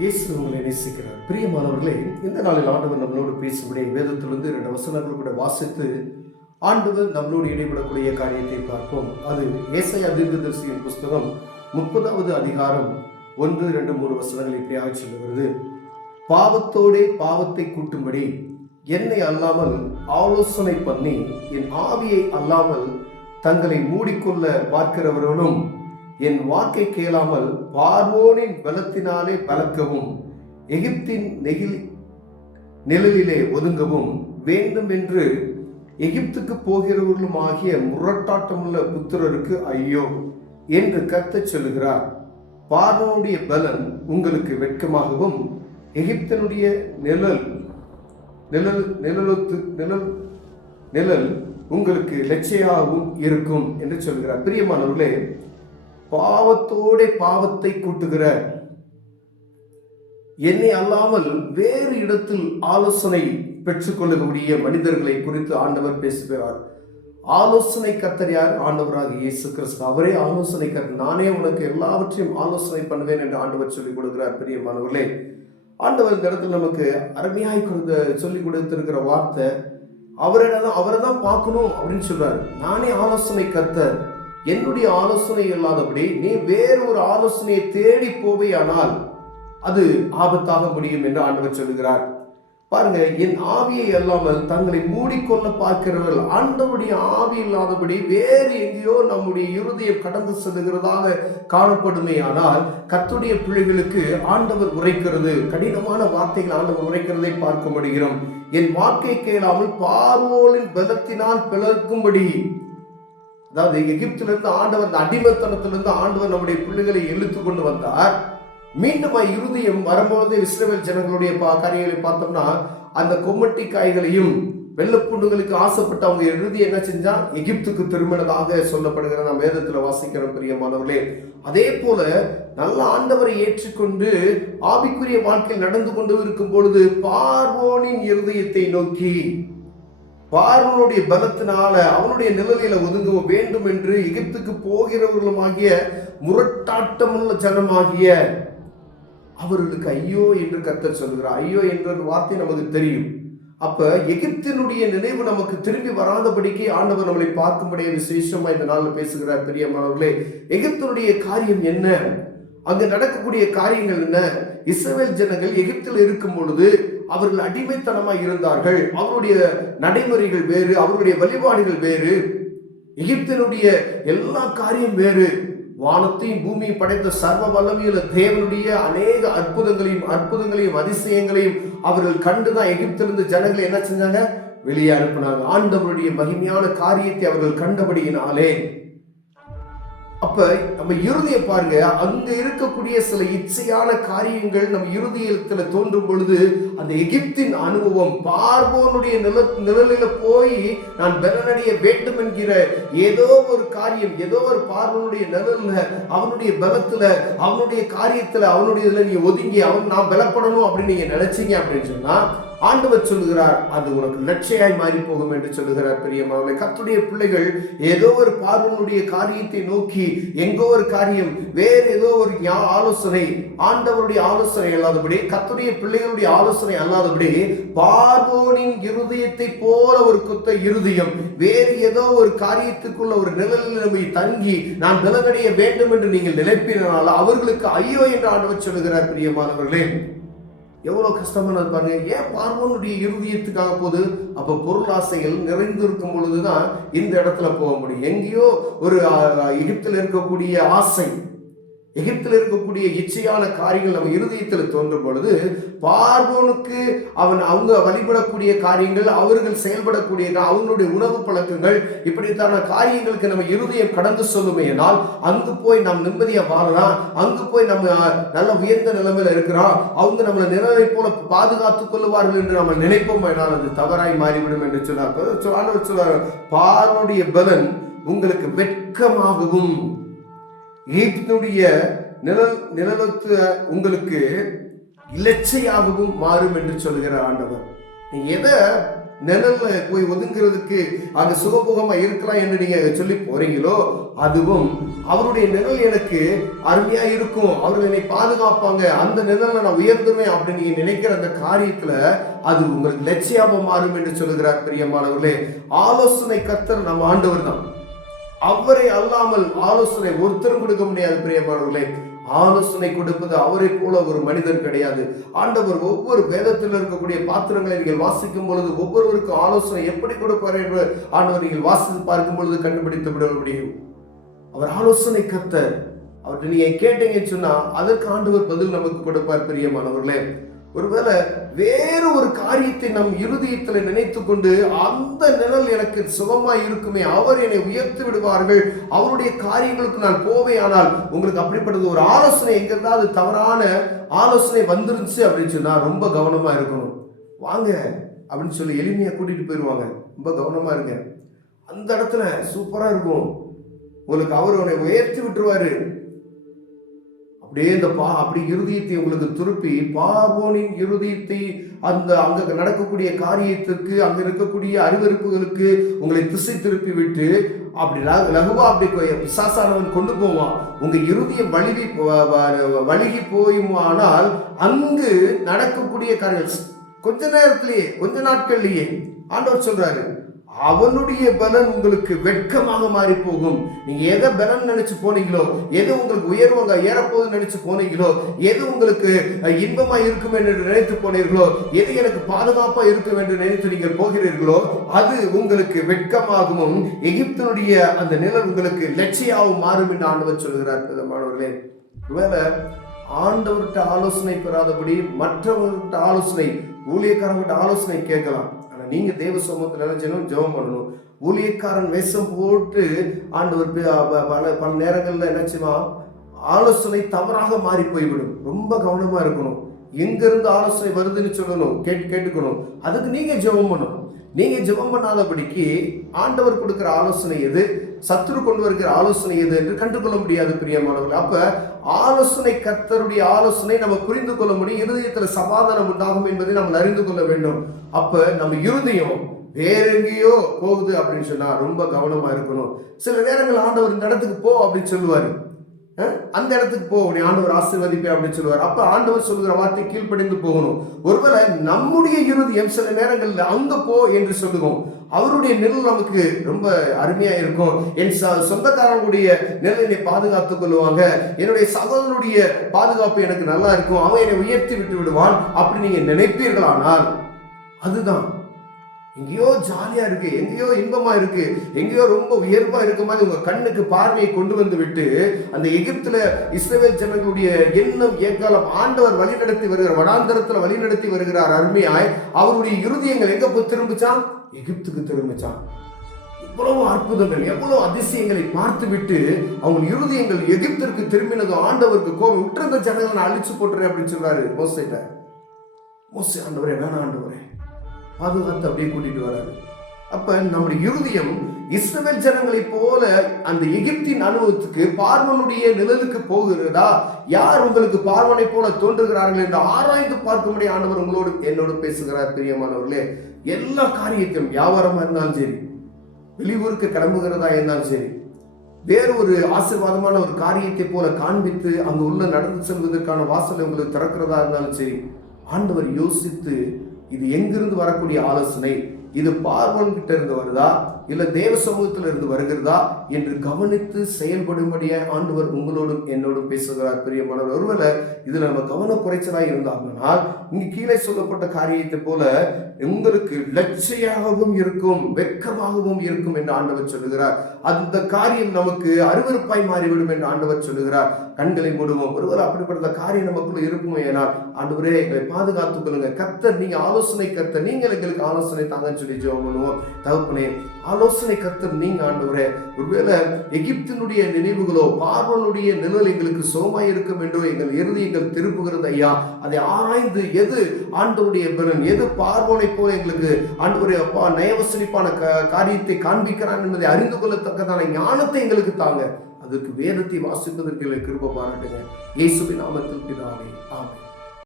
இயேசு உங்களை நேசிக்கிறார். பிரியமானவர்களே, இந்த நாளில் ஆண்டவர் நம்மளோடு பேசும்படி வேதத்திலிருந்து 2 வசனங்கள் கூட வாசித்து ஆண்டவர் நம்மளோடு இடைபடக்கூடிய காரியத்தை பார்ப்போம். அது ஏசாயா தீர்க்கதரிசியின் புஸ்தகம் 30வது அதிகாரம் 1, 2, 3 வசனங்கள் இப்படியாக சொல்லுகிறது. பாவத்தோடே பாவத்தை கூட்டும்படி என்னை அல்லாமல் ஆலோசனை பண்ணி என் ஆவியை அல்லாமல் தங்களை மூடிக்கொள்ள பார்க்கிறவர்களும் என் வாக்கை கேளாமல் பார்வோனின் பலத்தினாலே பலக்கவும் எகிப்தின் நிழலிலே ஒதுங்கவும் வேண்டும் என்று எகிப்துக்கு போகிறவர்களும் ஆகிய முரட்டாட்டமுள்ள புத்திரருக்கு ஐயோ என்று கர்த்தர் சொல்லுகிறார். பார்வோனுடைய பலன் உங்களுக்கு வெட்கமாகவும் எகிப்தினுடைய நிழல் உங்களுக்கு லட்சியாகவும் இருக்கும் என்று சொல்கிறார். பிரியமானவர்களே, பாவத்தோட பாவத்தை கூட்டுகிற என்னை அல்லாமல் வேறு இடத்தில் ஆலோசனை பெற்றுக்கொள்ளக்கூடிய மனிதர்களை குறித்து ஆண்டவர் பேசுகிறார். ஆலோசனை கர்த்தர் யார்? ஆண்டவராக இயேசு கிறிஸ்து. அவரே ஆலோசனை கர்த்தர். நானே உனக்கு எல்லாவற்றையும் ஆலோசனை பண்ணுவேன் என்று ஆண்டவர் சொல்லிக் கொடுக்கிறார். பிரியமானவர்களே, ஆண்டவர் இந்த இடத்துல நமக்கு அருமையாய் சொல்லிக் கொடுத்திருக்கிற வார்த்தை, அவரை தான் பார்க்கணும் அப்படின்னு சொல்றாரு. நானே ஆலோசனை கர்த்தர், என்னுடைய ஆலோசனை இல்லாதபடி நீ வேறு ஒரு ஆலோசனையை தேடி போவேயானால் அது ஆபத்தாக முடியும் என்று ஆண்டவர் சொல்லுகிறார். பாருங்க, என் ஆவியை அல்லாமல் தங்களை மூடிக்கொள்ள பார்க்கிறவர்கள், ஆண்டவருடைய ஆவி இல்லாதபடி வேறு எங்கேயோ நம்முடைய இருதயம் கடந்து செல்லுகிறதாக காணப்படுமே. ஆனால் கர்த்தருடைய பிள்ளைகளுக்கு ஆண்டவர் உரைக்கிறது, கடினமான வார்த்தைகள் ஆண்டவர் உரைக்கிறதை பார்க்க முடிகிறோம். என் வாக்கை கேளாமல் பார்வோனின் பலத்தினால் பிளக்கும்படி, அதாவது எகிப்திலிருந்து ஆண்டவர், அடிமைத்தனத்திலிருந்து ஆண்டவர் நம்முடைய பிள்ளைகளை இழுத்து கொண்டு வந்தார். மீண்டும் இருதயம் வரும்போது இஸ்ரவேல் ஜனங்களுடைய காரியங்களை பார்த்தோம்னா, அந்த கொம்மட்டி காய்களையும் வெள்ளப்புண்டுகளுக்கு ஆசைப்பட்டு அவங்க இறுதி என்ன செஞ்சா எகிப்துக்கு திரும்பினதாக சொல்லப்படுகிற நாம் வேதத்துல வாசிக்கிறோம். பிரியமானவர்களே, அதே போல நல்ல ஆண்டவரை ஏற்றுக்கொண்டு ஆவிக்குரிய வாழ்க்கையில் நடந்து கொண்டு இருக்கும் பொழுது பார்வோனின் இருதயத்தை நோக்கி பார்வோனுடைய பலத்தினால அவனுடைய நிழலில ஒதுங்க வேண்டும் என்று எகிப்துக்கு போகிறவர்களுமாகிய முரட்டாட்டமுள்ள ஜனமாகிய அவர்களுக்கு ஐயோ என்று கர்த்தர் சொல்கிறார். ஐயோ என்ற வார்த்தை நமக்கு தெரியும். அப்ப எகிப்தினுடைய நினைவு நமக்கு திரும்பி வராதபடிக்கு ஆண்டவர் நம்மளை பார்க்கும்படியே விசேஷமா இந்த நாள்ல பேசுகிறார். பிரியமானவர்களே, எகிப்தினுடைய காரியம் என்ன, அங்கு நடக்கக்கூடிய காரியங்கள் என்ன? இஸ்ரவேல் ஜனங்கள் எகிப்தில் இருக்கும் பொழுது அவர்கள் அடிமைத்தனமாய் இருந்தார்கள். அவருடைய நடைமுறைகள் வேறு, அவருடைய வழிபாடுகள் வேறு, எகிப்தினுடைய எல்லா காரியம் வேறு. வானத்தையும் பூமியும் படைத்த சர்வ வல்லமையுள்ள தேவனுடைய அநேக அற்புதங்களையும் அதிசயங்களையும் அவர்கள் கண்டுதான் எகிப்திலிருந்து ஜனங்களை என்ன செஞ்சாங்க? வெளியே அனுப்பினாங்க. ஆண்டவருடைய மகிமையான காரியத்தை அவர்கள் கண்டபடியினாலே. அப்ப நம்ம இருதய பாருங்க, அங்க இருக்கக்கூடிய சில இச்சையான காரியங்கள் நம்ம இருதயத்துல தோன்றும் பொழுது அந்த எகிப்தின் அனுபவம், பார்வோனுடைய நிழலில போய் நான் பலனடைய வேண்டும் என்கிற ஏதோ ஒரு காரியம், ஏதோ ஒரு பார்வோனுடைய நிழல்ல, அவனுடைய பலத்துல, அவனுடைய காரியத்துல, அவனுடைய இதுல நீங்க ஒதுங்கி நான் பலப்படணும் அப்படின்னு நீங்க நினைச்சீங்க அப்படின்னு சொன்னா ஆண்டவர் சொல்லுகிறார், அது உனக்கு லட்சியாய் மாறி போகும் என்று சொல்லுகிறார். பிரியமானவர்களே, கர்த்தருடைய பிள்ளைகள் ஏதோ ஒரு பார்வோனுடைய காரியத்தை நோக்கி எங்கோ ஒரு காரியம், வேறு ஏதோ ஒரு ஆலோசனை, ஆண்டவருடைய ஆலோசனை அல்லாதபடி, கர்த்தருடைய பிள்ளைகளுடைய ஆலோசனை அல்லாதபடி, பார்வோனின் இருதயத்தை போல ஒரு குத்த இருதயம், வேறு ஏதோ ஒரு காரியத்துக்குள்ள ஒரு நிழலில் தங்கி நான் பலனடைய வேண்டும் என்று நீங்கள் நினைப்பினால் அவர்களுக்கு ஐயோ என்று ஆண்டவர் சொல்லுகிறார். பிரியமானவர்களே, எவ்வளவு கஷ்டமானது பாருங்க. ஏன் பார்வோனுடைய இருதயத்துக்காக போது? அப்ப பொருளாசைகள் நிறைந்து இருக்கும் பொழுதுதான் இந்த இடத்துல போக முடியும். எங்கேயோ ஒரு எகிப்தில் இருக்கக்கூடிய ஆசை, எகிப்தில் இருக்கக்கூடிய இச்சையான காரியங்கள் நம்ம இருதயத்தில் தோன்றும் பொழுது பார்வோனுக்கு அவங்க வழிபடக்கூடிய காரியங்கள், அவர்கள் செயல்படக்கூடிய அவங்களுடைய உணவு பழக்கங்கள், இப்படித்தான காரியங்களுக்கு நம்ம இருதயம் கடந்து சொல்லுமே. ஆனால் அங்கு போய் நாம் நிம்மதியா வாழலாம், அங்கு போய் நம்ம நல்ல உயர்ந்த நிலைமையில இருக்கிறோம், அவங்க நம்மளை நிழலை போல பாதுகாத்துக் கொள்ளுவார்கள் என்று நம்ம நினைப்போம். ஆனால் அது தவறாய் மாறிவிடும் என்று சொன்னார். பார்வோனுடைய பலன் உங்களுக்கு வெட்கமாகவும் எகிப்தினுடைய நிழலுக்கு உங்களுக்கு இலச்சையாகவும் மாறும் என்று சொல்கிறார் ஆண்டவர். நீ எதை நிழல்ல போய் ஒதுங்கிறதுக்கு அங்க சுகபோகமா இருக்கலாம் என்று நீங்க சொல்லி போறீங்களோ, அதுவும் அவருடைய நிழல் எனக்கு அருமையா இருக்கும், அவர்கள் என்னை பாதுகாப்பாங்க, அந்த நிழல்ல நான் உயர்ந்துருவேன் அப்படின்னு நீங்க நினைக்கிற அந்த காரியத்துல அது உங்களுக்கு லட்சியமா மாறும் என்று சொல்லுகிறார். பிரியமானவர்களே, ஆலோசனை கர்த்தர் நம்ம ஆண்டவர் தான். அவரை அல்லாமல் ஆலோசனை ஒருத்தரும் கொடுக்க முடியாது. பிரியமானவர்களே, ஆலோசனை கொடுப்பது அவரை போல ஒரு மனிதர் கிடையாது. ஆண்டவர் ஒவ்வொரு வேதத்தில் இருக்கக்கூடிய பாத்திரங்களை நீங்கள் வாசிக்கும் பொழுது ஒவ்வொருவருக்கும் ஆலோசனை எப்படி கொடுப்பார் என்று ஆண்டவர் நீங்கள் வாசித்து பார்க்கும் பொழுது கண்டுபிடித்து விட முடியும். அவர் ஆலோசனை கர்த்தர். அவர்கிட்ட நீங்க கேட்டீங்கன்னு சொன்னா அதற்கு ஆண்டவர் பதில் நமக்கு கொடுப்பார். பிரியமானவர்களே, ஒருவேளை வேறு ஒரு காரியத்தை நம் இருதயத்தில் நினைத்து கொண்டு அந்த நிழல் எனக்கு சுகமாய் இருக்குமே, அவர் என்னை உயர்த்தி விடுவார்கள், அவருடைய காரியங்களுக்கு நான் போவேன். ஆனால் உங்களுக்கு அப்படிப்பட்டது ஒரு ஆலோசனை எங்கிறதாவது தவறான ஆலோசனை வந்துருந்துச்சு அப்படின்னு சொன்னா ரொம்ப கவனமா இருக்கணும். வாங்க அப்படின்னு சொல்லி எளிமையா கூட்டிட்டு போயிடுவாங்க. ரொம்ப கவனமா இருங்க. அந்த இடத்துல சூப்பரா இருக்கும் உங்களுக்கு. அவர் உன்னை உயர்த்தி விட்டுருவாரு. அப்படியே இந்த அப்படி இருதயத்தை உங்களுக்கு திருப்பி பார்வோனின் இருதயத்தை அந்த அங்க நடக்கக்கூடிய காரியத்திற்கு அங்க இருக்கக்கூடிய அருவருப்புகளுக்கு உங்களை திசை திருப்பி விட்டு அப்படி லகுவா அப்படி பிசாசானவன் கொண்டு போவான். உங்க இருதயம் வழுகி போயுமானால் அங்கு நடக்கக்கூடிய காரியங்கள் கொஞ்ச நேரத்திலேயே கொஞ்ச நாட்கள்லயே ஆண்டவர் சொல்றாரு, அவனுடைய பலன் உங்களுக்கு வெட்கமாக மாறி போகும். நீங்க எதை பலன் நினைச்சு போனீங்களோ, எது உங்களுக்கு உயர்வாங்க ஏறப்போகுது நினைச்சு போனீங்களோ, எது உங்களுக்கு இன்பமா இருக்கும் என்று நினைத்து போனீர்களோ, எது எனக்கு பாதுகாப்பா இருக்கும் என்று நினைத்து நீங்கள் போகிறீர்களோ, அது உங்களுக்கு வெட்கமாகவும் எகிப்தினுடைய அந்த நிழல் உங்களுக்கு லட்சியாவும் மாறும் என்று ஆண்டவர் சொல்கிறார். மாணவர்களே, ஒருவேளை ஆண்டவர்கிட்ட ஆலோசனை பெறாதபடி மற்றவர்கிட்ட ஆலோசனை, ஊழியக்காரங்கிட்ட ஆலோசனை கேட்கலாம். நீங்க தேவ சமூகத்தில் நினைச்சணும், ஜெபம் பண்ணணும். ஊழியக்காரன் வேஷம் போட்டு ஆண்டவர் பல நேரங்கள்ல என்னச்சுமா ஆலோசனை தவறாக மாறி போய்விடும். ரொம்ப கவனமா இருக்கணும். எங்க இருந்து ஆலோசனை வருதுன்னு சொல்லணும், கேட்டுக்கணும். அதுக்கு நீங்க ஜெபம் பண்ணணும். நீங்க ஜெபம் பண்ணாதபடிக்கு ஆண்டவர் கொடுக்கிற ஆலோசனை எது, சத்துரு கொண்டு வருகிற ஆலோசனை எது என்று கண்டுகொள்ள முடியாது. பிரியமானவர்கள், அப்ப ஆலோசனை கர்த்தருடைய ஆலோசனை நம்ம புரிந்து கொள்ள முடியும். இருதயத்துல சமாதானம் உண்டாகும் என்பதை நம்ம அறிந்து கொள்ள வேண்டும். அப்ப நம்ம இருதயம் வேற எங்கேயோ போகுது அப்படின்னு சொன்னா ரொம்ப கவனமா இருக்கணும். சில நேரங்கள் ஆண்டவர் இந்த இடத்துக்கு போ அப்படின்னு சொல்லுவாரு, அந்த இடத்துக்கு போ, நீ ஆண்டவர் ஆசீர்வதிப்பே அப்படின்னு சொல்லுவார். அப்ப ஆண்டவர் சொல்லுகிற வார்த்தை கீழ்ப்படிந்து போகணும். ஒருவேளை நம்முடைய இருதயம் சில நேரங்கள்ல அங்க போ என்று சொல்லுவோம். அவருடைய நிழல் நமக்கு ரொம்ப அருமையா இருக்கும். என் சொந்தக்காரனுடைய நிழலை பாதுகாத்துக் கொள்வாங்க, என்னுடைய சகோதரனுடைய பாதுகாப்பு எனக்கு நல்லா இருக்கும், அவன் என்னை உயர்த்தி விட்டு விடுவான் அப்படி நீங்க நினைப்பீர்களானால் அதுதான் எங்கேயோ ஜாலியா இருக்கு, எங்கேயோ இன்பமா இருக்கு, எங்கேயோ ரொம்ப உயர்வா இருக்க மாதிரி உங்க கண்ணுக்கு பார்வையை கொண்டு வந்து விட்டு அந்த எகிப்துல இஸ்ரவேல் ஜனங்களுடைய எண்ணம் ஏக்காலம் ஆண்டவர் வழிநடத்தி வருகிறார், வனாந்தரத்துல வழிநடத்தி வருகிறார் அருமையாய். அவருடைய இருதயங்கள் எங்க போய் திரும்பிச்சான்? எகிப்துக்கு திரும்பிச்சான். எவ்வளவு அற்புதங்கள், எவ்வளவு அதிசயங்களை பார்த்து விட்டு அவங்க இருதயங்கள் எகிப்திற்கு திரும்பினதும் ஆண்டவருக்கு கோபம் விட்டுருந்த ஜனங்களை நான் அழிச்சு போட்டுறேன் அப்படின்னு சொல்றாரு மோசேட்ட. மோசே, ஆண்டவரே வேணாம் ஆண்டவரே, பாதுகாத்து அப்படியே கூட்டிட்டு வராரு. அப்ப நம்முடைய இருதயம் இஸ்ரவேல் ஜனங்களை போல அந்த எகிப்தின் அனுபவத்துக்கு பார்வனுடைய நிழலுக்கு போகிறதா? யார் உங்களுக்கு பார்வனை போல தோன்றுகிறார்கள் என்று ஆராய்ந்து பார்க்கும்படி ஆண்டவர் உங்களோடு என்னோடு பேசுகிறார். பிரியமானவர்களே, எல்லா காரியத்தையும் வியாபாரமா இருந்தாலும் சரி, வெளியூருக்கு கிளம்புகிறதா இருந்தாலும் சரி, வேறு ஒரு ஆசீர்வாதமான ஒரு காரியத்தை போல காண்பித்து அங்கு உள்ள நடந்து செல்வதற்கான வாசலை உங்களுக்கு திறக்கிறதா இருந்தாலும் சரி, ஆண்டவர் யோசித்து இது எங்கிருந்து வரக்கூடிய ஆலோசனை, இது பார்வன் கிட்ட இருந்து வருதா இல்ல தேவ சமூகத்தில் இருந்து வருகிறதா என்று கவனித்து செயல்படும்படியா ஆண்டவர் உங்களோடும் என்னோடும் பேசுகிறார். பிரியமானவர், ஒருவேளை இதுல நம்ம கவன குறைச்சலா இருந்தால் இங்க கீழே சொல்லப்பட்ட காரியத்தை போல உங்களுக்கு லட்சியாகவும் இருக்கும், வெட்கமாகவும் இருக்கும் என்று ஆண்டவர் சொல்லுகிறார். அந்த காரியம் நமக்கு அருவருப்பாய் மாறிவிடும் என்று ஆண்டவர் சொல்லுகிறார். கண்களை மூடுவோம். ஒருவேளை அப்படிப்பட்ட காரியம் நமக்குள்ள இருக்கும் ஏனால் ஆண்டவரே எங்களை பாதுகாத்துக் கொள்ளுங்க. கர்த்தர், நீங்க ஆலோசனை கர்த்தர், நீங்கள் எங்களுக்கு ஆலோசனை தாங்கன்னு சொல்லி ஜெபம் பண்ணுவோம். தகப்பனே, ஆலோசனை கர்த்தர் நீங்க ஆண்டவரே. ஒருவேளை எகிப்தினுடைய நினைவுகளோ பார்வனுடைய நிழல் எங்களுக்கு சோமாய் இருக்கும் என்றோ எங்கள் இருதயங்கள் திருப்புகிறது ஐயா. அதை ஆராய்ந்து எது ஆண்டவருடைய பலன், எது பார்வனை போல எங்களுக்கு ஆண்டவரே அப்பா நயவசனிப்பான காரியத்தை காண்பிக்கிறான் என்பதை அறிந்து கொள்ளத்தக்கதான ஞானத்தை எங்களுக்கு தாங்க. அதுக்கு வேதத்தை வாசிப்பதற்கு கிருபை பாராட்டுங்க. இயேசுவின் நாமத்தில் பிதாவே, ஆமென்.